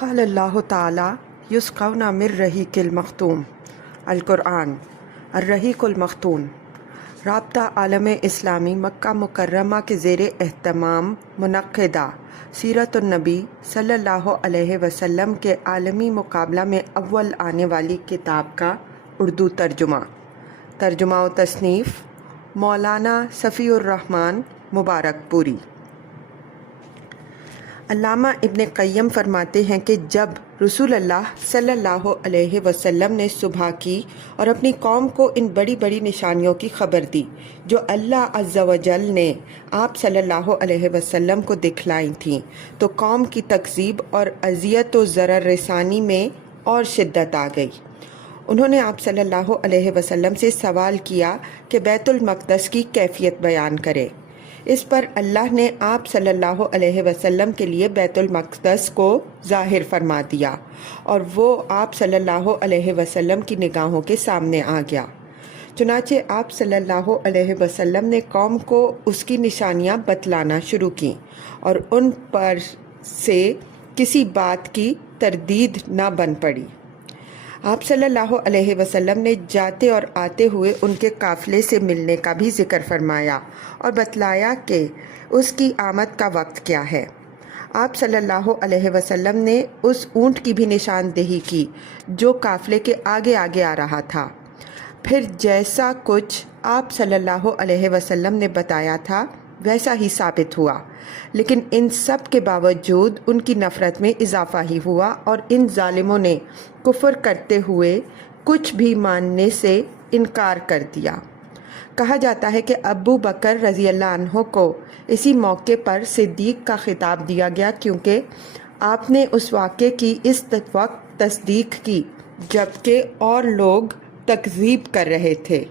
قال اللہ تعالی یسقون من رحیق المختوم القرآن الرحیق المختوم رابطہ عالم اسلامی مکہ مکرمہ کے زیر اہتمام منعقدہ سیرت النبی صلی اللہ علیہ وسلم کے عالمی مقابلہ میں اول آنے والی کتاب کا اردو ترجمہ و تصنیف مولانا صفی الرحمن مبارک پوری۔ علامہ ابن قیم فرماتے ہیں کہ جب رسول اللہ صلی اللہ علیہ وسلم نے صبح کی اور اپنی قوم کو ان بڑی بڑی نشانیوں کی خبر دی جو اللہ عز و جل نے آپ صلی اللہ علیہ وسلم کو دکھلائی تھیں، تو قوم کی تکذیب اور اذیت و ضرر رسانی میں اور شدت آ گئی۔ انہوں نے آپ صلی اللہ علیہ وسلم سے سوال کیا کہ بیت المقدس کی کیفیت بیان کرے۔ اس پر اللہ نے آپ صلی اللہ علیہ وسلم کے لیے بیت المقدس کو ظاہر فرما دیا اور وہ آپ صلی اللہ علیہ وسلم کی نگاہوں کے سامنے آ گیا۔ چنانچہ آپ صلی اللہ علیہ وسلم نے قوم کو اس کی نشانیاں بتلانا شروع کیں اور ان پر سے کسی بات کی تردید نہ بن پڑی۔ آپ صلی اللہ علیہ وسلم نے جاتے اور آتے ہوئے ان کے قافلے سے ملنے کا بھی ذکر فرمایا اور بتلایا کہ اس کی آمد کا وقت کیا ہے۔ آپ صلی اللہ علیہ وسلم نے اس اونٹ کی بھی نشاندہی کی جو قافلے کے آگے آگے آ رہا تھا۔ پھر جیسا کچھ آپ صلی اللہ علیہ وسلم نے بتایا تھا ویسا ہی ثابت ہوا، لیکن ان سب کے باوجود ان کی نفرت میں اضافہ ہی ہوا اور ان ظالموں نے کفر کرتے ہوئے کچھ بھی ماننے سے انکار کر دیا۔ کہا جاتا ہے کہ ابو بکر رضی اللہ عنہ کو اسی موقع پر صدیق کا خطاب دیا گیا، کیونکہ آپ نے اس واقعے کی اس وقت تصدیق کی جبکہ اور لوگ تکذیب کر رہے تھے۔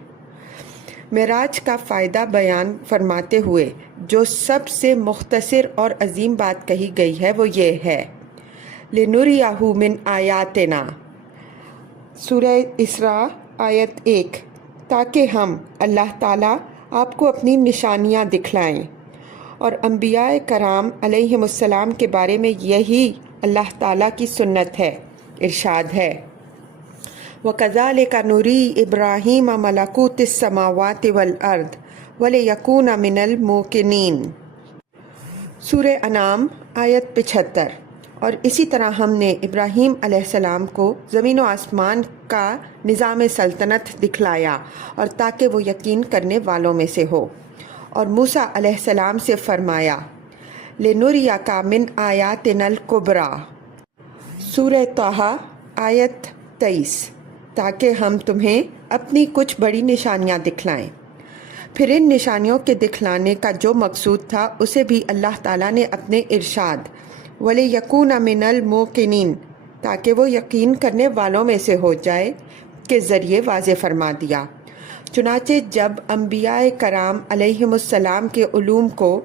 معراج کا فائدہ بیان فرماتے ہوئے جو سب سے مختصر اور عظیم بات کہی گئی ہے وہ یہ ہے، لِنُرِيَهُ مِنْ آیاتنا، سورہ اسراء آیت 1، تاکہ ہم اللہ تعالیٰ آپ کو اپنی نشانیاں دکھلائیں۔ اور انبیاء کرام علیہم السلام کے بارے میں یہی اللہ تعالیٰ کی سنت ہے۔ ارشاد ہے، وَكَذَلِكَ نُرِي إِبْرَاهِيمَ مَلَكُوتِ السَّمَاوَاتِ وَالْأَرْضِ وَلِيَكُونَ مِنَ الْمُوقِنِينَ، سورہ انعام آیت 75۔ اور اسی طرح ہم نے ابراہیم علیہ السلام کو زمین و آسمان کا نظام سلطنت دکھلایا اور تاکہ وہ یقین کرنے والوں میں سے ہو۔ اور موسیٰ علیہ السلام سے فرمایا، لِنُرِيَكَ مِنْ آیَاتِنَا الْكُبْرَى، سورہ طٰہٰ آیت 23، تاکہ ہم تمہیں اپنی کچھ بڑی نشانیاں دکھلائیں۔ پھر ان نشانیوں کے دکھلانے کا جو مقصود تھا اسے بھی اللہ تعالیٰ نے اپنے ارشاد وَلِيَكُونَ مِنَ الْمُوقِنِينَ، تاکہ وہ یقین کرنے والوں میں سے ہو جائے کے ذریعے واضح فرما دیا۔ چنانچہ جب انبیاء کرام علیہم السلام کے علوم کو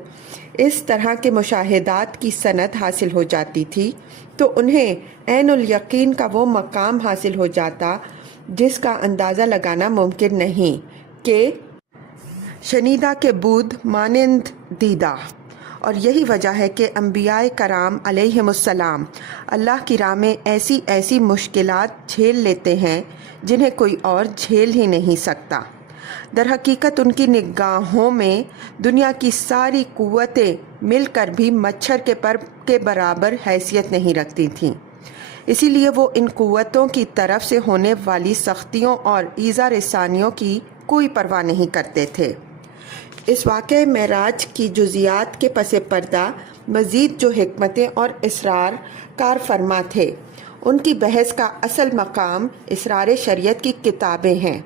اس طرح کے مشاہدات کی سند حاصل ہو جاتی تھی تو انہیں عین الیقین کا وہ مقام حاصل ہو جاتا جس کا اندازہ لگانا ممکن نہیں کہ شنیدہ کے بود مانند دیدہ۔ اور یہی وجہ ہے کہ انبیاء کرام علیہم السلام اللہ کی راہ میں ایسی ایسی مشکلات جھیل لیتے ہیں جنہیں کوئی اور جھیل ہی نہیں سکتا۔ در حقیقت ان کی نگاہوں میں دنیا کی ساری قوتیں مل کر بھی مچھر کے پر کے برابر حیثیت نہیں رکھتی تھیں، اسی لیے وہ ان قوتوں کی طرف سے ہونے والی سختیوں اور ایذا رسانیوں کی کوئی پرواہ نہیں کرتے تھے۔ اس واقعہ معراج کی جزیات کے پس پردہ مزید جو حکمتیں اور اسرار کار فرما تھے ان کی بحث کا اصل مقام اسرار شریعت کی کتابیں ہیں۔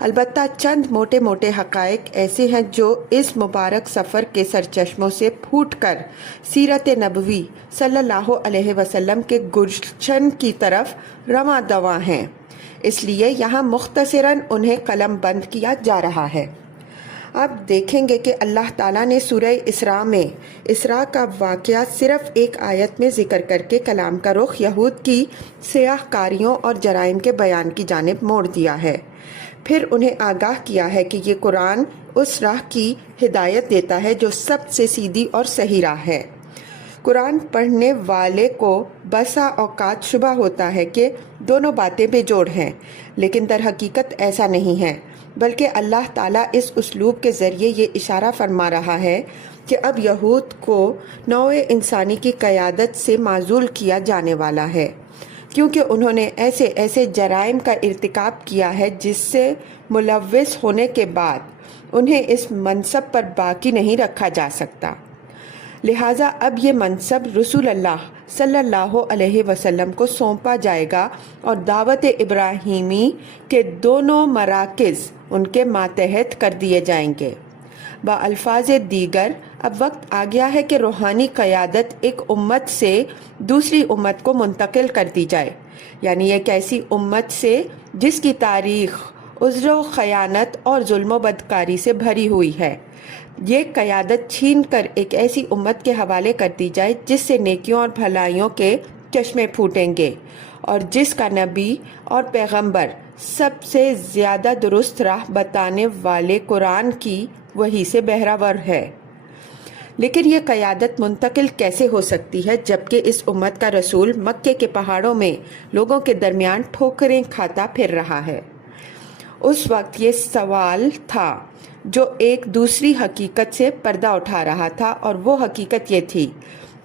البتہ چند موٹے موٹے حقائق ایسے ہیں جو اس مبارک سفر کے سرچشموں سے پھوٹ کر سیرت نبوی صلی اللہ علیہ وسلم کے گلشن کی طرف رواں دواں ہیں، اس لیے یہاں مختصراً انہیں قلم بند کیا جا رہا ہے۔ اب دیکھیں گے کہ اللہ تعالیٰ نے سورہ اسراء میں اسراء کا واقعہ صرف ایک آیت میں ذکر کر کے کلام کا رخ یہود کی سیاہ کاریوں اور جرائم کے بیان کی جانب موڑ دیا ہے۔ پھر انہیں آگاہ کیا ہے کہ یہ قرآن اس راہ کی ہدایت دیتا ہے جو سب سے سیدھی اور صحیح راہ ہے۔ قرآن پڑھنے والے کو بسا اوقات شبہ ہوتا ہے کہ دونوں باتیں بے جوڑ ہیں، لیکن در حقیقت ایسا نہیں ہے، بلکہ اللہ تعالیٰ اس اسلوب کے ذریعے یہ اشارہ فرما رہا ہے کہ اب یہود کو نوع انسانی کی قیادت سے معزول کیا جانے والا ہے، کیونکہ انہوں نے ایسے ایسے جرائم کا ارتکاب کیا ہے جس سے ملوث ہونے کے بعد انہیں اس منصب پر باقی نہیں رکھا جا سکتا۔ لہٰذا اب یہ منصب رسول اللہ صلی اللہ علیہ وسلم کو سونپا جائے گا اور دعوت ابراہیمی کے دونوں مراکز ان کے ماتحت کر دیے جائیں گے۔ بالفاظ دیگر اب وقت آ گیا ہے کہ روحانی قیادت ایک امت سے دوسری امت کو منتقل کر دی جائے، یعنی ایک ایسی امت سے جس کی تاریخ عذر و خیانت اور ظلم و بدکاری سے بھری ہوئی ہے، یہ قیادت چھین کر ایک ایسی امت کے حوالے کر دی جائے جس سے نیکیوں اور بھلائیوں کے چشمے پھوٹیں گے اور جس کا نبی اور پیغمبر سب سے زیادہ درست راہ بتانے والے قرآن کی وحی سے بہرہور ہے۔ لیکن یہ قیادت منتقل کیسے ہو سکتی ہے جبکہ اس امت کا رسول مکے کے پہاڑوں میں لوگوں کے درمیان ٹھوکریں کھاتا پھر رہا ہے؟ اس وقت یہ سوال تھا جو ایک دوسری حقیقت سے پردہ اٹھا رہا تھا، اور وہ حقیقت یہ تھی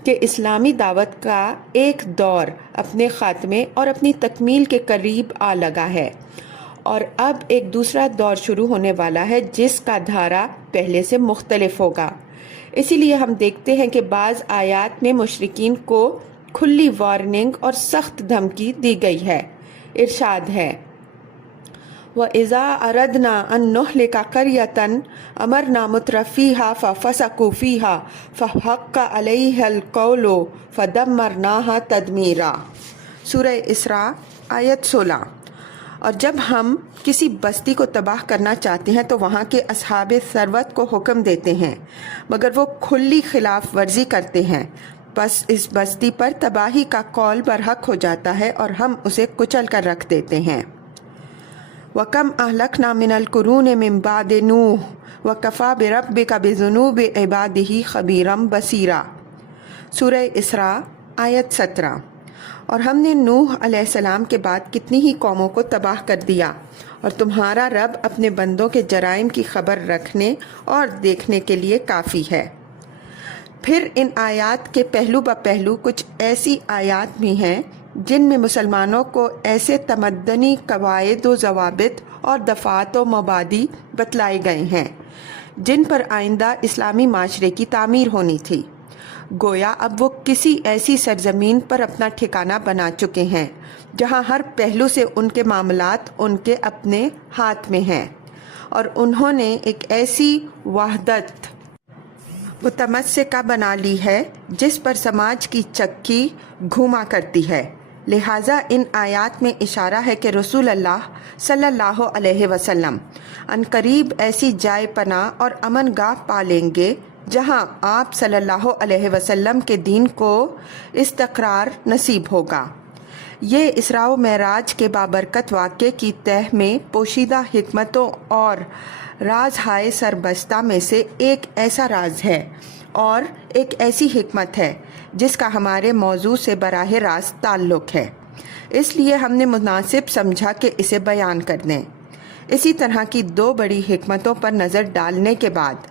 کہ اسلامی دعوت کا ایک دور اپنے خاتمے اور اپنی تکمیل کے قریب آ لگا ہے، اور اب ایک دوسرا دور شروع ہونے والا ہے جس کا دھارا پہلے سے مختلف ہوگا۔ اسی لیے ہم دیکھتے ہیں کہ بعض آیات میں مشرکین کو کھلی وارننگ اور سخت دھمکی دی گئی ہے۔ ارشاد ہے، وَإِذَا أَرَدْنَا أَن نُهْلِكَ قَرْيَةً أَمَرْنَا مُتْرَفِيهَا فَفَسَقُوا فِيهَا فَحَقَّ عَلَيْهَا الْقَوْلُ فَدَمَّرْنَاهَا تَدْمِيرًا۔ سورہ اسراء آیت 16۔ اور جب ہم کسی بستی کو تباہ کرنا چاہتے ہیں تو وہاں کے اصحاب ثروت کو حکم دیتے ہیں، مگر وہ کھلی خلاف ورزی کرتے ہیں، بس اس بستی پر تباہی کا قول برحق ہو جاتا ہے اور ہم اسے کچل کر رکھ دیتے ہیں۔ وَكَمْ أَهْلَكْنَا مِنَ الْقُرُونِ مِنْ بَعْدِ نُوحٍ وَكَفَى بِرَبِّكَ بِذُنُوبِ عِبَادِهِ خَبِيرًا بَصِيرًا۔ سورہ اسراء آیت 17۔ اور ہم نے نوح علیہ السلام کے بعد کتنی ہی قوموں کو تباہ کر دیا، اور تمہارا رب اپنے بندوں کے جرائم کی خبر رکھنے اور دیکھنے کے لیے کافی ہے۔ پھر ان آیات کے پہلو بہ پہلو کچھ ایسی آیات بھی ہیں جن میں مسلمانوں کو ایسے تمدنی قواعد و ضوابط اور دفعات و مبادی بتلائے گئے ہیں جن پر آئندہ اسلامی معاشرے کی تعمیر ہونی تھی۔ گویا اب وہ کسی ایسی سرزمین پر اپنا ٹھکانہ بنا چکے ہیں جہاں ہر پہلو سے ان کے معاملات ان کے اپنے ہاتھ میں ہیں، اور انہوں نے ایک ایسی وحدت متمسکہ بنا لی ہے جس پر سماج کی چکی گھوما کرتی ہے۔ لہٰذا ان آیات میں اشارہ ہے کہ رسول اللہ صلی اللہ علیہ وسلم عنقریب ایسی جائے پناہ اور امن گاہ پا لیں گے جہاں آپ صلی اللہ علیہ وسلم کے دین کو استقرار نصیب ہوگا۔ یہ اسراء و معراج کے بابرکت واقعے کی تہ میں پوشیدہ حکمتوں اور راز ہائے سربستہ میں سے ایک ایسا راز ہے اور ایک ایسی حکمت ہے جس کا ہمارے موضوع سے براہ راست تعلق ہے، اس لیے ہم نے مناسب سمجھا کہ اسے بیان کر دیں۔ اسی طرح کی دو بڑی حکمتوں پر نظر ڈالنے کے بعد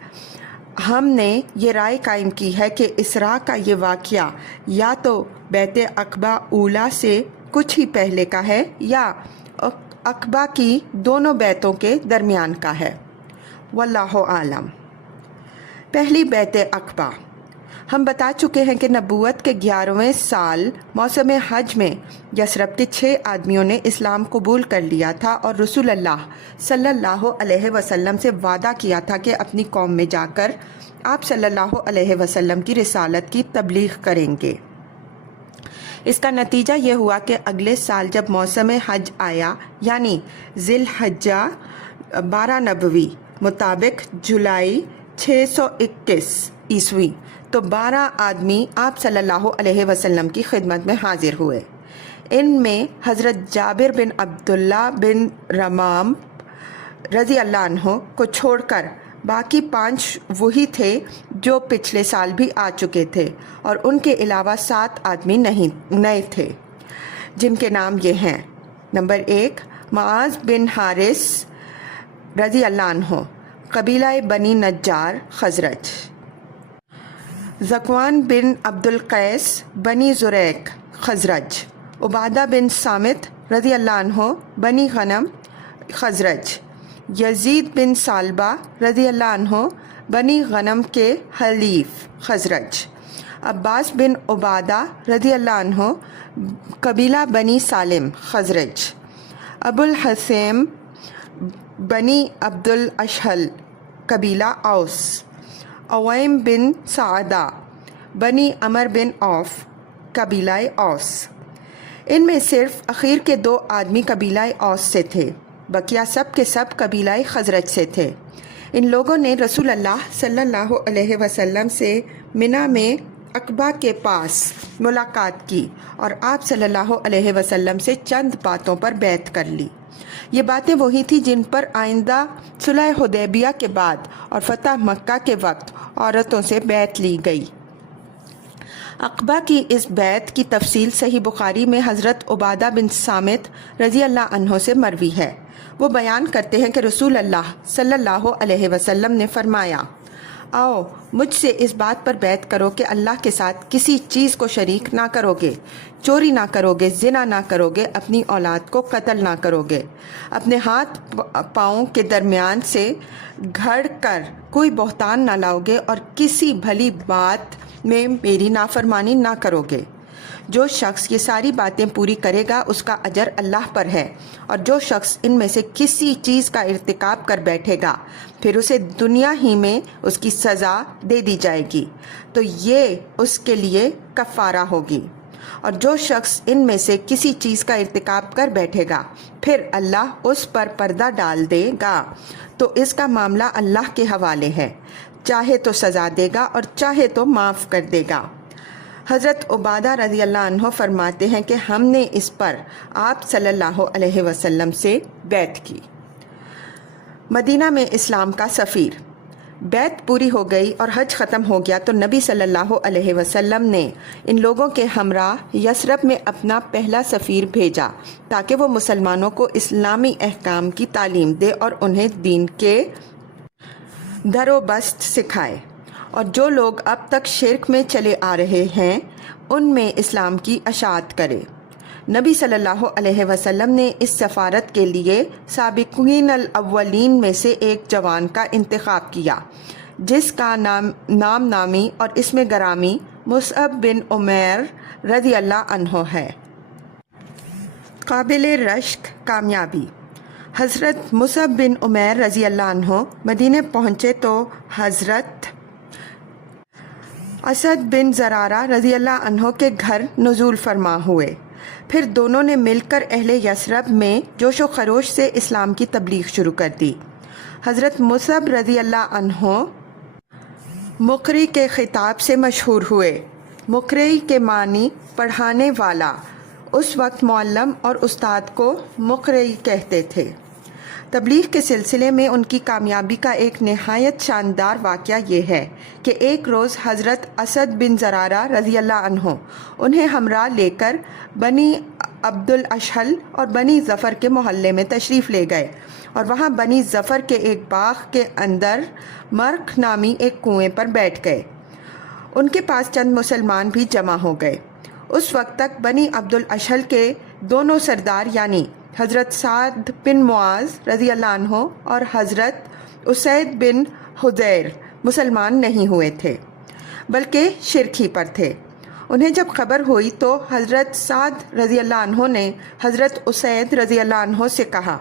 ہم نے یہ رائے قائم کی ہے کہ اسراء کا یہ واقعہ یا تو بیت عقبہ اولیٰ سے کچھ ہی پہلے کا ہے یا عقبہ کی دونوں بیتوں کے درمیان کا ہے، واللہ عالم۔ پہلی بیت عقبہ۔ ہم بتا چکے ہیں کہ نبوت کے 11ویں سال موسم حج میں یثرب کے 6 آدمیوں نے اسلام قبول کر لیا تھا اور رسول اللہ صلی اللہ علیہ وسلم سے وعدہ کیا تھا کہ اپنی قوم میں جا کر آپ صلی اللہ علیہ وسلم کی رسالت کی تبلیغ کریں گے۔ اس کا نتیجہ یہ ہوا کہ اگلے سال جب موسم حج آیا، یعنی ذی الحجہ 12 نبوی مطابق جولائی 621 عیسوی، تو 12 آدمی آپ صلی اللہ علیہ وسلم کی خدمت میں حاضر ہوئے۔ ان میں حضرت جابر بن عبداللہ بن رمام رضی اللہ عنہ کو چھوڑ کر باقی 5 وہی تھے جو پچھلے سال بھی آ چکے تھے، اور ان کے علاوہ 7 آدمی نئے تھے، جن کے نام یہ ہیں: نمبر 1 معاذ بن حارث رضی اللہ عنہ، قبیلہ بنی نجار خزرج۔ ذکوان بن عبد القیس بنی زریق خزرج۔ عبادہ بن صامت رضی اللہ عنہ بنی غنم خزرج۔ یزید بن سالبہ رضی اللہ عنہ بنی غنم کے حلیف خزرج۔ عباس بن عبادہ رضی اللہ عنہ قبیلہ بنی سالم خزرج۔ ابو الحسیم بنی عبد الاشہل قبیلہ اوس۔ اویم بن سعدہ بنی عمر بن عوف قبیلہ اوس۔ ان میں صرف اخیر کے 2 آدمی قبیلہ اوس سے تھے، بقیہ سب کے سب قبیلہ خزرج سے تھے۔ ان لوگوں نے رسول اللہ صلی اللہ علیہ وسلم سے منی میں عقبہ کے پاس ملاقات کی اور آپ صلی اللہ علیہ وسلم سے چند باتوں پر بیعت کر لی۔ یہ باتیں وہی تھیں جن پر آئندہ صلح حدیبیہ کے بعد اور فتح مکہ کے وقت عورتوں سے بیعت لی گئی۔ عقبہ کی اس بیعت کی تفصیل صحیح بخاری میں حضرت عبادہ بن صامت رضی اللہ عنہ سے مروی ہے۔ وہ بیان کرتے ہیں کہ رسول اللہ صلی اللہ علیہ وسلم نے فرمایا: آؤ مجھ سے اس بات پر بیعت کرو کہ اللہ کے ساتھ کسی چیز کو شریک نہ کرو گے، چوری نہ کرو گے، زنا نہ کرو گے، اپنی اولاد کو قتل نہ کرو گے، اپنے ہاتھ پاؤں کے درمیان سے گھڑ کر کوئی بہتان نہ لاؤ گے، اور کسی بھلی بات میں میری نافرمانی نہ کرو گے۔ جو شخص یہ ساری باتیں پوری کرے گا اس کا اجر اللہ پر ہے، اور جو شخص ان میں سے کسی چیز کا ارتکاب کر بیٹھے گا پھر اسے دنیا ہی میں اس کی سزا دے دی جائے گی تو یہ اس کے لیے کفارہ ہوگی، اور جو شخص ان میں سے کسی چیز کا ارتکاب کر بیٹھے گا پھر اللہ اس پر پردہ ڈال دے گا تو اس کا معاملہ اللہ کے حوالے ہے، چاہے تو سزا دے گا اور چاہے تو معاف کر دے گا۔ حضرت عبادہ رضی اللہ عنہ فرماتے ہیں کہ ہم نے اس پر آپ صلی اللہ علیہ وسلم سے بیعت کی۔ مدینہ میں اسلام کا سفیر۔ بیعت پوری ہو گئی اور حج ختم ہو گیا تو نبی صلی اللہ علیہ وسلم نے ان لوگوں کے ہمراہ یثرب میں اپنا پہلا سفیر بھیجا تاکہ وہ مسلمانوں کو اسلامی احکام کی تعلیم دے اور انہیں دین کے در و بست سکھائے، اور جو لوگ اب تک شرک میں چلے آ رہے ہیں ان میں اسلام کی اشاعت کرے۔ نبی صلی اللہ علیہ وسلم نے اس سفارت کے لیے سابقین الاولین میں سے ایک جوان کا انتخاب کیا جس کا نام نامی اور اسم گرامی مصعب بن عمیر رضی اللہ عنہ ہے۔ قابل رشک کامیابی۔ حضرت مصعب بن عمیر رضی اللہ عنہ مدینے پہنچے تو حضرت اسد بن زرارہ رضی اللہ عنہ کے گھر نزول فرما ہوئے۔ پھر دونوں نے مل کر اہل یثرب میں جوش و خروش سے اسلام کی تبلیغ شروع کر دی۔ حضرت مصعب رضی اللہ عنہ مقری کے خطاب سے مشہور ہوئے۔ مقری کے معنی پڑھانے والا، اس وقت معلم اور استاد کو مقری کہتے تھے۔ تبلیغ کے سلسلے میں ان کی کامیابی کا ایک نہایت شاندار واقعہ یہ ہے کہ ایک روز حضرت اسد بن زرارہ رضی اللہ عنہ انہیں ہمراہ لے کر بنی عبد الاشہل اور بنی ظفر کے محلے میں تشریف لے گئے، اور وہاں بنی ظفر کے ایک باغ کے اندر مرخ نامی ایک کنویں پر بیٹھ گئے۔ ان کے پاس چند مسلمان بھی جمع ہو گئے۔ اس وقت تک بنی عبد الاشہل کے دونوں سردار یعنی حضرت سعد بن معاذ رضی اللہ عنہ اور حضرت اسید بن حضیر مسلمان نہیں ہوئے تھے بلکہ شرک ہی پر تھے۔ انہیں جب خبر ہوئی تو حضرت سعد رضی اللہ عنہ نے حضرت اسید رضی اللہ عنہ سے کہا،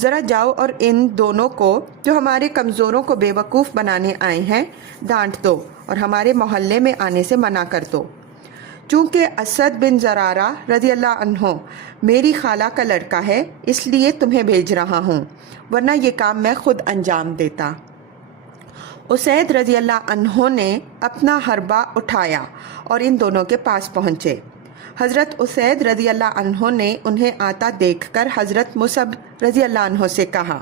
ذرا جاؤ اور ان دونوں کو جو ہمارے کمزوروں کو بے وقوف بنانے آئے ہیں ڈانٹ دو اور ہمارے محلے میں آنے سے منع کر دو۔ چونکہ اسد بن زرارہ رضی اللہ عنہ میری خالہ کا لڑکا ہے اس لیے تمہیں بھیج رہا ہوں، ورنہ یہ کام میں خود انجام دیتا۔ اسید رضی اللہ عنہ نے اپنا حربہ اٹھایا اور ان دونوں کے پاس پہنچے۔ حضرت اسید رضی اللہ عنہ نے انہیں آتا دیکھ کر حضرت مصعب رضی اللہ عنہ سے کہا،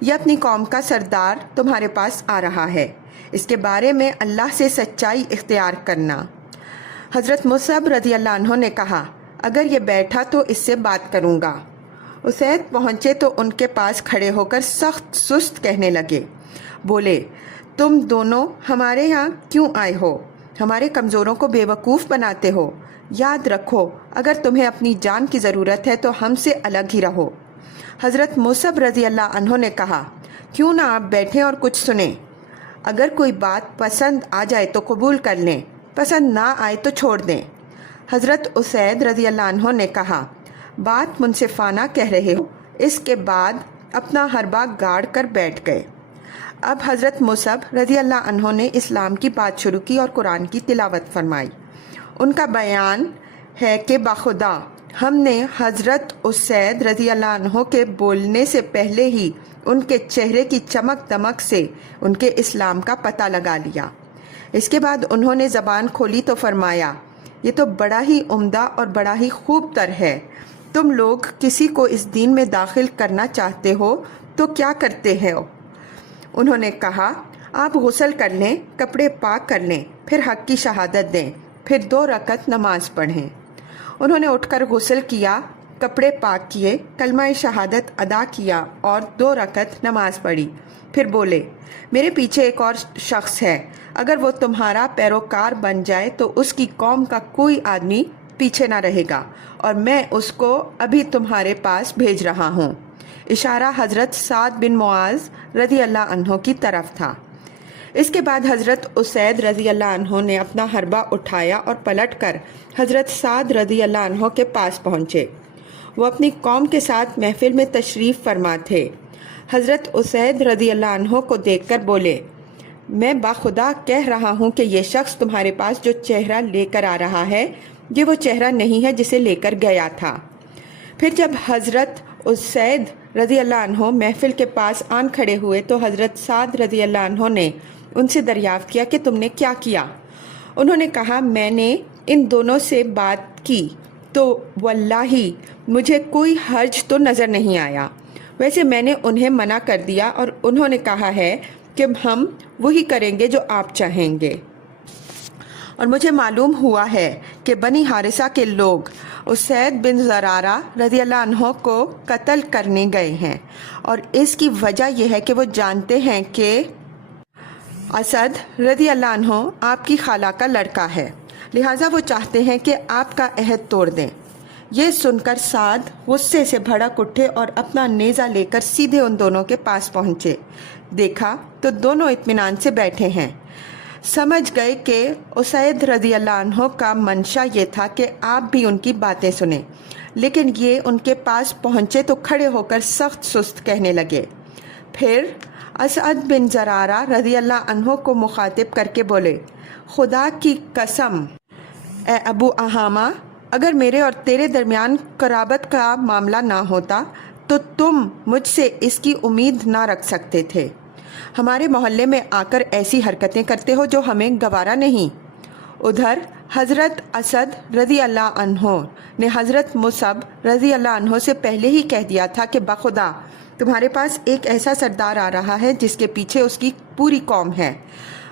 یہ اپنی قوم کا سردار تمہارے پاس آ رہا ہے، اس کے بارے میں اللہ سے سچائی اختیار کرنا۔ حضرت مصعب رضی اللہ عنہ نے کہا اگر یہ بیٹھا تو اس سے بات کروں گا۔ اسید پہنچے تو ان کے پاس کھڑے ہو کر سخت سست کہنے لگے، بولے تم دونوں ہمارے یہاں کیوں آئے ہو؟ ہمارے کمزوروں کو بے وقوف بناتے ہو۔ یاد رکھو اگر تمہیں اپنی جان کی ضرورت ہے تو ہم سے الگ ہی رہو۔ حضرت مصعب رضی اللہ عنہ نے کہا کیوں نہ آپ بیٹھیں اور کچھ سنیں، اگر کوئی بات پسند آ جائے تو قبول کر لیں، پسند نہ آئے تو چھوڑ دیں۔ حضرت اسید رضی اللہ عنہ نے کہا بات منصفانہ کہہ رہے ہو۔ اس کے بعد اپنا حربہ گاڑ کر بیٹھ گئے۔ اب حضرت مصعب رضی اللہ عنہ نے اسلام کی بات شروع کی اور قرآن کی تلاوت فرمائی۔ ان کا بیان ہے کہ بخدا ہم نے حضرت اسید رضی اللہ عنہ کے بولنے سے پہلے ہی ان کے چہرے کی چمک دمک سے ان کے اسلام کا پتہ لگا لیا۔ اس کے بعد انہوں نے زبان کھولی تو فرمایا یہ تو بڑا ہی عمدہ اور بڑا ہی خوب تر ہے۔ تم لوگ کسی کو اس دین میں داخل کرنا چاہتے ہو تو کیا کرتے ہو؟ انہوں نے کہا آپ غسل کر لیں، کپڑے پاک کر لیں، پھر حق کی شہادت دیں، پھر 2 رکعت نماز پڑھیں۔ انہوں نے اٹھ کر غسل کیا، کپڑے پاک کیے، کلمہ شہادت ادا کیا اور 2 رکعت نماز پڑھی۔ پھر بولے میرے پیچھے ایک اور شخص ہے، اگر وہ تمہارا پیروکار بن جائے تو اس کی قوم کا کوئی آدمی پیچھے نہ رہے گا، اور میں اس کو ابھی تمہارے پاس بھیج رہا ہوں۔ اشارہ حضرت سعد بن معاذ رضی اللہ عنہ کی طرف تھا۔ اس کے بعد حضرت اسید رضی اللہ عنہ نے اپنا حربہ اٹھایا اور پلٹ کر حضرت سعد رضی اللہ عنہ کے پاس پہنچے۔ وہ اپنی قوم کے ساتھ محفل میں تشریف فرما تھے۔ حضرت اسید رضی اللہ عنہ کو دیکھ کر بولے میں باخدا کہہ رہا ہوں کہ یہ شخص تمہارے پاس جو چہرہ لے کر آ رہا ہے یہ وہ چہرہ نہیں ہے جسے لے کر گیا تھا۔ پھر جب حضرت اسید رضی اللہ عنہ محفل کے پاس آن کھڑے ہوئے تو حضرت سعد رضی اللہ عنہ نے ان سے دریافت کیا کہ تم نے کیا کیا؟ انہوں نے کہا میں نے ان دونوں سے بات کی تو واللہ مجھے کوئی حرج تو نظر نہیں آیا، ویسے میں نے انہیں منع کر دیا اور انہوں نے کہا ہے کہ ہم وہی کریں گے جو آپ چاہیں گے، اور مجھے معلوم ہوا ہے کہ بنی حارثہ کے لوگ اسید بن زرارہ رضی اللہ عنہ کو قتل کرنے گئے ہیں، اور اس کی وجہ یہ ہے کہ وہ جانتے ہیں کہ اسد رضی اللہ عنہ آپ کی خالہ کا لڑکا ہے، لہٰذا وہ چاہتے ہیں کہ آپ کا عہد توڑ دیں۔ یہ سن کر سعد غصے سے بھڑک اٹھے اور اپنا نیزہ لے کر سیدھے ان دونوں کے پاس پہنچے۔ دیکھا تو دونوں اطمینان سے بیٹھے ہیں۔ سمجھ گئے کہ اسید رضی اللہ عنہ کا منشا یہ تھا کہ آپ بھی ان کی باتیں سنیں، لیکن یہ ان کے پاس پہنچے تو کھڑے ہو کر سخت سست کہنے لگے۔ پھر اسعد بن زرارہ رضی اللہ عنہ کو مخاطب کر کے بولے خدا کی قسم اے ابو احامہ، اگر میرے اور تیرے درمیان قرابت کا معاملہ نہ ہوتا تو تم مجھ سے اس کی امید نہ رکھ سکتے تھے۔ ہمارے محلے میں آ کر ایسی حرکتیں کرتے ہو جو ہمیں گوارا نہیں۔ ادھر حضرت اسد رضی اللہ عنہ نے حضرت مصعب رضی اللہ عنہ سے پہلے ہی کہہ دیا تھا کہ بخدا تمہارے پاس ایک ایسا سردار آ رہا ہے جس کے پیچھے اس کی پوری قوم ہے،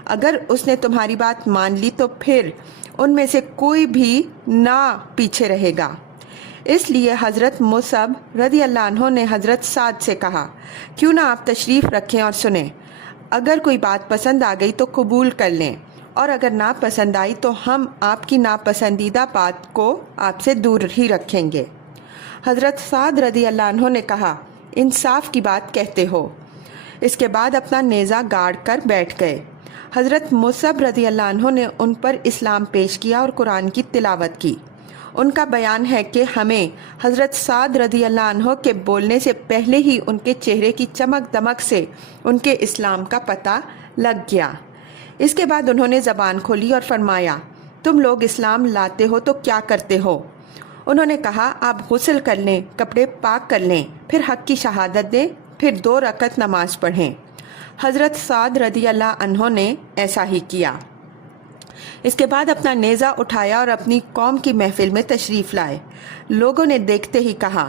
اگر اس نے تمہاری بات مان لی تو پھر ان میں سے کوئی بھی نہ پیچھے رہے گا۔ اس لیے حضرت مصعب رضی اللہ عنہ نے حضرت سعد سے کہا کیوں نہ آپ تشریف رکھیں اور سنیں، اگر کوئی بات پسند آ گئی تو قبول کر لیں، اور اگر ناپسند آئی تو ہم آپ کی ناپسندیدہ بات کو آپ سے دور ہی رکھیں گے۔ حضرت سعد رضی اللہ عنہ نے کہا انصاف کی بات کہتے ہو۔ اس کے بعد اپنا نیزہ گاڑ کر بیٹھ گئے۔ حضرت مصعب رضی اللہ عنہ نے ان پر اسلام پیش کیا اور قرآن کی تلاوت کی۔ ان کا بیان ہے کہ ہمیں حضرت سعد رضی اللہ عنہ کے بولنے سے پہلے ہی ان کے چہرے کی چمک دمک سے ان کے اسلام کا پتہ لگ گیا۔ اس کے بعد انہوں نے زبان کھولی اور فرمایا تم لوگ اسلام لاتے ہو تو کیا کرتے ہو؟ انہوں نے کہا آپ غسل کر لیں، کپڑے پاک کر لیں، پھر حق کی شہادت دیں، پھر 2 رکعت نماز پڑھیں۔ حضرت سعد رضی اللہ عنہ نے ایسا ہی کیا۔ اس کے بعد اپنا نیزہ اٹھایا اور اپنی قوم کی محفل میں تشریف لائے۔ لوگوں نے دیکھتے ہی کہا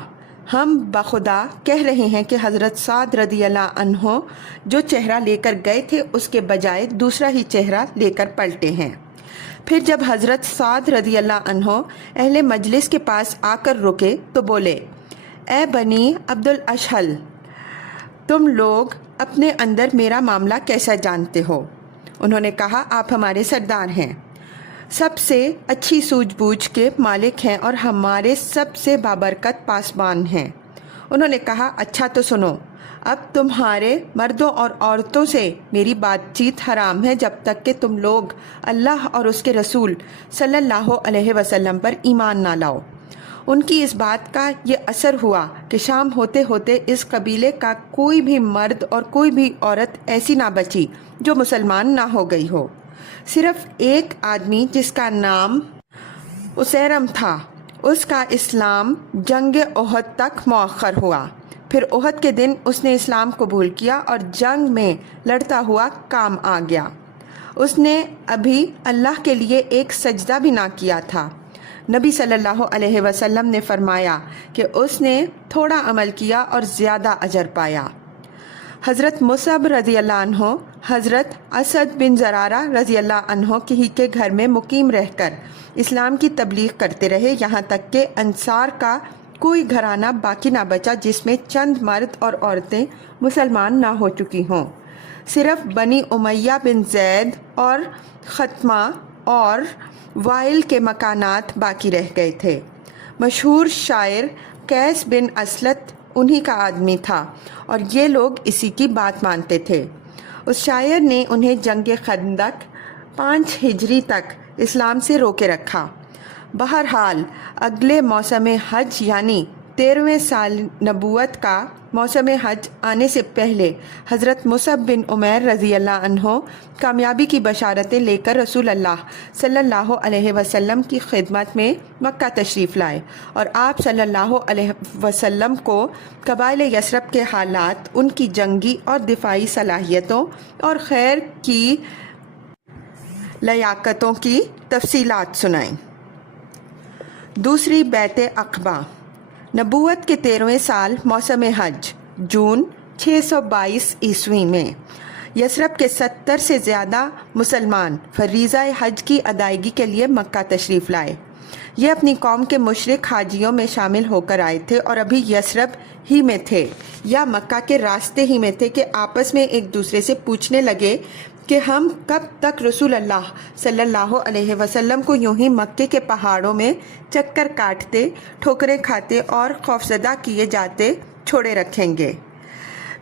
ہم بخدا کہہ رہے ہیں کہ حضرت سعد رضی اللہ عنہ جو چہرہ لے کر گئے تھے اس کے بجائے دوسرا ہی چہرہ لے کر پلٹے ہیں۔ پھر جب حضرت سعد رضی اللہ عنہ اہل مجلس کے پاس آ کر رکے تو بولے، اے بنی عبد الاشہل، تم لوگ اپنے اندر میرا معاملہ کیسا جانتے ہو؟ انہوں نے کہا، آپ ہمارے سردار ہیں، سب سے اچھی سوجھ بوجھ کے مالک ہیں اور ہمارے سب سے بابرکت پاسبان ہیں۔ انہوں نے کہا، اچھا تو سنو، اب تمہارے مردوں اور عورتوں سے میری بات چیت حرام ہے جب تک کہ تم لوگ اللہ اور اس کے رسول صلی اللہ علیہ وسلم پر ایمان نہ لاؤ۔ ان کی اس بات کا یہ اثر ہوا کہ شام ہوتے ہوتے اس قبیلے کا کوئی بھی مرد اور کوئی بھی عورت ایسی نہ بچی جو مسلمان نہ ہو گئی ہو۔ صرف ایک آدمی جس کا نام اسیرم تھا، اس کا اسلام جنگ احد تک مؤخر ہوا۔ پھر احد کے دن اس نے اسلام قبول کیا اور جنگ میں لڑتا ہوا کام آ گیا۔ اس نے ابھی اللہ کے لیے ایک سجدہ بھی نہ کیا تھا۔ نبی صلی اللہ علیہ وسلم نے فرمایا کہ اس نے تھوڑا عمل کیا اور زیادہ اجر پایا۔ حضرت مصعب رضی اللہ عنہ حضرت اسد بن زرارہ رضی اللہ عنہ ہی کے گھر میں مقیم رہ کر اسلام کی تبلیغ کرتے رہے، یہاں تک کہ انصار کا کوئی گھرانہ باقی نہ بچا جس میں چند مرد اور عورتیں مسلمان نہ ہو چکی ہوں۔ صرف بنی امیہ بن زید اور ختمہ اور وائل کے مکانات باقی رہ گئے تھے۔ مشہور شاعر قیس بن اسلط انہی کا آدمی تھا اور یہ لوگ اسی کی بات مانتے تھے۔ اس شاعر نے انہیں جنگ خندق 5 ہجری تک اسلام سے روکے رکھا۔ بہرحال اگلے موسم حج یعنی 13ویں سال نبوت کا موسم حج آنے سے پہلے حضرت مصعب بن عمیر رضی اللہ عنہ کامیابی کی بشارتیں لے کر رسول اللہ صلی اللہ علیہ وسلم کی خدمت میں مکہ تشریف لائے اور آپ صلی اللہ علیہ وسلم کو قبائل یثرب کے حالات، ان کی جنگی اور دفاعی صلاحیتوں اور خیر کی لیاقتوں کی تفصیلات سنائیں۔ دوسری بیعت عقبہ۔ نبوت کے 13ویں سال موسم حج جون 622 عیسوی میں یثرب کے 70 سے زیادہ مسلمان فریضہ حج کی ادائیگی کے لیے مکہ تشریف لائے۔ یہ اپنی قوم کے مشرک حاجیوں میں شامل ہو کر آئے تھے اور ابھی یثرب ہی میں تھے یا مکہ کے راستے ہی میں تھے کہ آپس میں ایک دوسرے سے پوچھنے لگے کہ ہم کب تک رسول اللہ صلی اللہ علیہ وسلم کو یوں ہی مکے کے پہاڑوں میں چکر کاٹتے، ٹھوکریں کھاتے اور خوفزدہ کیے جاتے چھوڑے رکھیں گے۔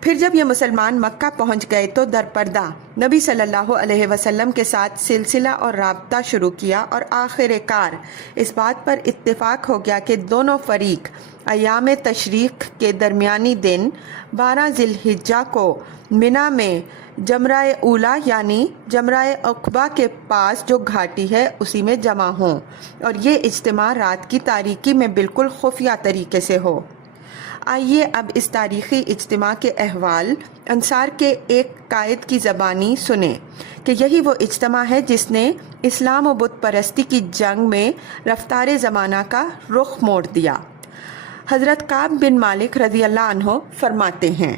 پھر جب یہ مسلمان مکہ پہنچ گئے تو در پردہ نبی صلی اللہ علیہ وسلم کے ساتھ سلسلہ اور رابطہ شروع کیا اور آخر کار اس بات پر اتفاق ہو گیا کہ دونوں فریق ایام تشریق کے درمیانی دن 12 ذی الحجہ کو منا میں جمرہ اولا یعنی جمرہ عقبہ کے پاس جو گھاٹی ہے اسی میں جمع ہوں اور یہ اجتماع رات کی تاریکی میں بالکل خفیہ طریقے سے ہو۔ آئیے اب اس تاریخی اجتماع کے احوال انصار کے ایک قائد کی زبانی سنیں کہ یہی وہ اجتماع ہے جس نے اسلام و بت پرستی کی جنگ میں رفتار زمانہ کا رخ موڑ دیا۔ حضرت کعب بن مالک رضی اللہ عنہ فرماتے ہیں،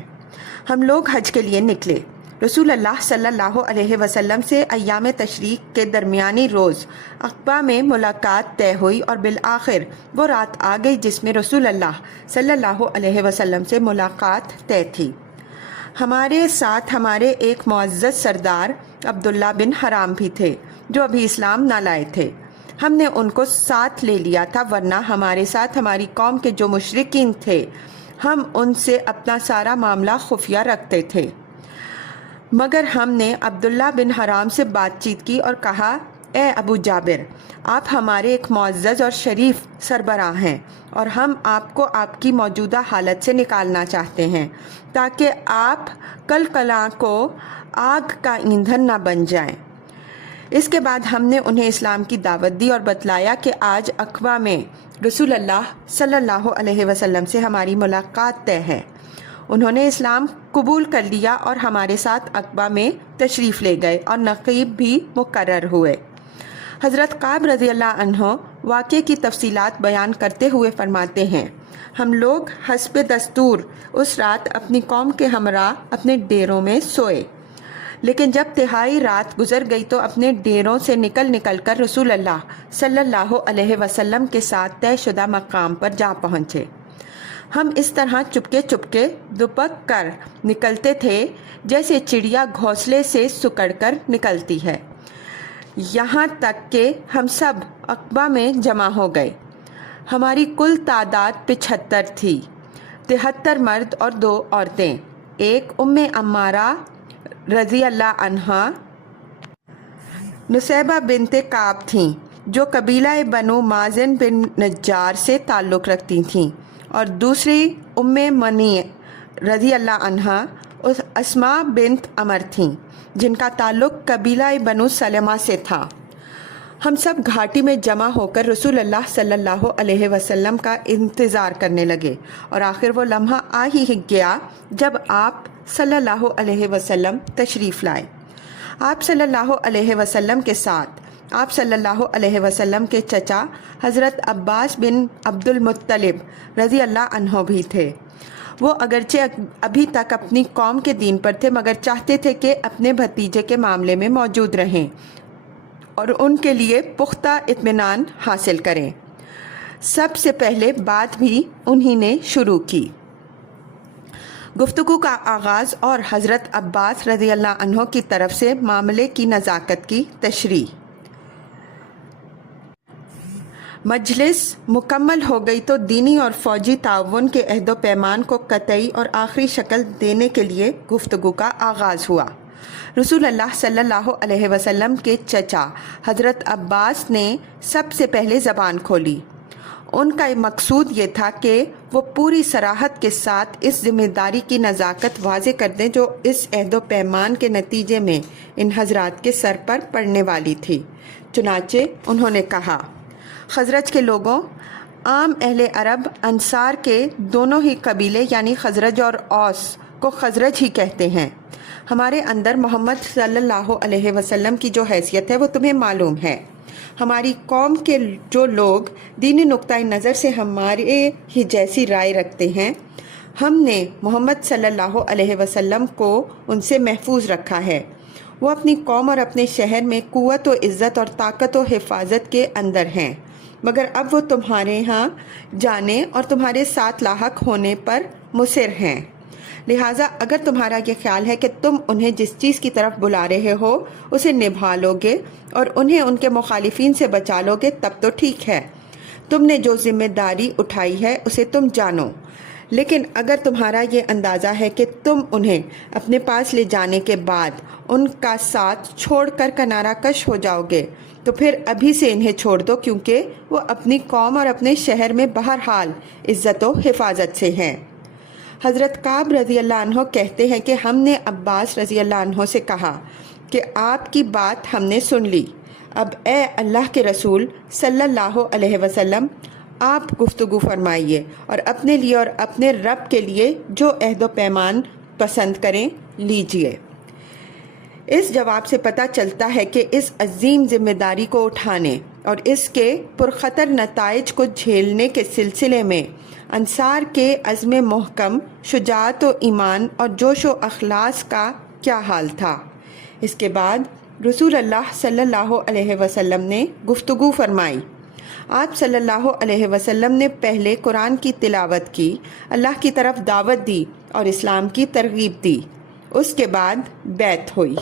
ہم لوگ حج کے لیے نکلے۔ رسول اللہ صلی اللہ علیہ وسلم سے ایام تشریق کے درمیانی روز عقبہ میں ملاقات طے ہوئی اور بالآخر وہ رات آ گئی جس میں رسول اللہ صلی اللہ علیہ وسلم سے ملاقات طے تھی۔ ہمارے ساتھ ہمارے ایک معزز سردار عبداللہ بن حرام بھی تھے جو ابھی اسلام نہ لائے تھے۔ ہم نے ان کو ساتھ لے لیا تھا ورنہ ہمارے ساتھ ہماری قوم کے جو مشرکین تھے ہم ان سے اپنا سارا معاملہ خفیہ رکھتے تھے، مگر ہم نے عبداللہ بن حرام سے بات چیت کی اور کہا، اے ابو جابر، آپ ہمارے ایک معزز اور شریف سربراہ ہیں اور ہم آپ کو آپ کی موجودہ حالت سے نکالنا چاہتے ہیں تاکہ آپ کل کلاں کو آگ کا ایندھن نہ بن جائیں۔ اس کے بعد ہم نے انہیں اسلام کی دعوت دی اور بتلایا کہ آج عقبہ میں رسول اللہ صلی اللہ علیہ وسلم سے ہماری ملاقات طے ہے۔ انہوں نے اسلام قبول کر لیا اور ہمارے ساتھ عقبہ میں تشریف لے گئے اور نقیب بھی مقرر ہوئے۔ حضرت کعب رضی اللہ عنہ واقعے کی تفصیلات بیان کرتے ہوئے فرماتے ہیں، ہم لوگ حسب دستور اس رات اپنی قوم کے ہمراہ اپنے ڈیروں میں سوئے، لیکن جب تہائی رات گزر گئی تو اپنے ڈیروں سے نکل کر رسول اللہ صلی اللہ علیہ وسلم کے ساتھ طے شدہ مقام پر جا پہنچے۔ ہم اس طرح چپکے دپک کر نکلتے تھے جیسے چڑیا گھونسلے سے سکڑ کر نکلتی ہے، یہاں تک کہ ہم سب عقبہ میں جمع ہو گئے۔ ہماری کل تعداد 75 تھی، 73 مرد اور 2 عورتیں۔ ایک ام عمارہ رضی اللہ عنہا نسیبہ بنت کعب تھیں جو قبیلہ بنو مازن بن نجار سے تعلق رکھتی تھیں، اور دوسری ام منی رضی اللہ عنہا اسماء بنت عمر تھیں جن کا تعلق قبیلہ بنو سلمہ سے تھا۔ ہم سب گھاٹی میں جمع ہو کر رسول اللہ صلی اللہ علیہ وسلم کا انتظار کرنے لگے، اور آخر وہ لمحہ آ ہی گیا جب آپ صلی اللہ علیہ وسلم تشریف لائے۔ آپ صلی اللہ علیہ وسلم کے ساتھ آپ صلی اللہ علیہ وسلم کے چچا حضرت عباس بن عبد المطلب رضی اللہ عنہ بھی تھے۔ وہ اگرچہ ابھی تک اپنی قوم کے دین پر تھے، مگر چاہتے تھے کہ اپنے بھتیجے کے معاملے میں موجود رہیں اور ان کے لیے پختہ اطمینان حاصل کریں۔ سب سے پہلے بات بھی انہی نے شروع کی۔ گفتگو کا آغاز اور حضرت عباس رضی اللہ عنہ کی طرف سے معاملے کی نزاکت کی تشریح۔ مجلس مکمل ہو گئی تو دینی اور فوجی تعاون کے عہد و پیمان کو قطعی اور آخری شکل دینے کے لیے گفتگو کا آغاز ہوا۔ رسول اللہ صلی اللہ علیہ وسلم کے چچا حضرت عباس نے سب سے پہلے زبان کھولی۔ ان کا مقصود یہ تھا کہ وہ پوری صراحت کے ساتھ اس ذمہ داری کی نزاکت واضح کر دیں جو اس عہد و پیمان کے نتیجے میں ان حضرات کے سر پر پڑنے والی تھی۔ چنانچہ انہوں نے کہا، خزرج کے لوگوں، عام اہل عرب انصار کے دونوں ہی قبیلے یعنی خزرج اور اوس کو خزرج ہی کہتے ہیں۔ ہمارے اندر محمد صلی اللہ علیہ وسلم کی جو حیثیت ہے وہ تمہیں معلوم ہے۔ ہماری قوم کے جو لوگ دینی نقطۂ نظر سے ہمارے ہی جیسی رائے رکھتے ہیں، ہم نے محمد صلی اللہ علیہ وسلم کو ان سے محفوظ رکھا ہے۔ وہ اپنی قوم اور اپنے شہر میں قوت و عزت اور طاقت و حفاظت کے اندر ہیں، مگر اب وہ تمہارے ہاں جانے اور تمہارے ساتھ لاحق ہونے پر مصر ہیں۔ لہٰذا اگر تمہارا یہ خیال ہے کہ تم انہیں جس چیز کی طرف بلا رہے ہو اسے نبھا لو گے اور انہیں ان کے مخالفین سے بچا لو گے تب تو ٹھیک ہے، تم نے جو ذمہ داری اٹھائی ہے اسے تم جانو۔ لیکن اگر تمہارا یہ اندازہ ہے کہ تم انہیں اپنے پاس لے جانے کے بعد ان کا ساتھ چھوڑ کر کنارہ کش ہو جاؤ گے تو پھر ابھی سے انہیں چھوڑ دو، کیونکہ وہ اپنی قوم اور اپنے شہر میں بہرحال عزت و حفاظت سے ہیں۔ حضرت کعب رضی اللہ عنہ کہتے ہیں کہ ہم نے عباس رضی اللہ عنہ سے کہا کہ آپ کی بات ہم نے سن لی، اب اے اللہ کے رسول صلی اللہ علیہ وسلم آپ گفتگو فرمائیے اور اپنے لیے اور اپنے رب کے لیے جو عہد و پیمان پسند کریں لیجئے۔ اس جواب سے پتہ چلتا ہے کہ اس عظیم ذمہ داری کو اٹھانے اور اس کے پرخطر نتائج کو جھیلنے کے سلسلے میں انصار کے عزم محکم، شجاعت و ایمان اور جوش و اخلاص کا کیا حال تھا۔ اس کے بعد رسول اللہ صلی اللہ علیہ وسلم نے گفتگو فرمائی۔ آپ صلی اللہ علیہ وسلم نے پہلے قرآن کی تلاوت کی، اللہ کی طرف دعوت دی اور اسلام کی ترغیب دی۔ اس کے بعد بیعت ہوئی۔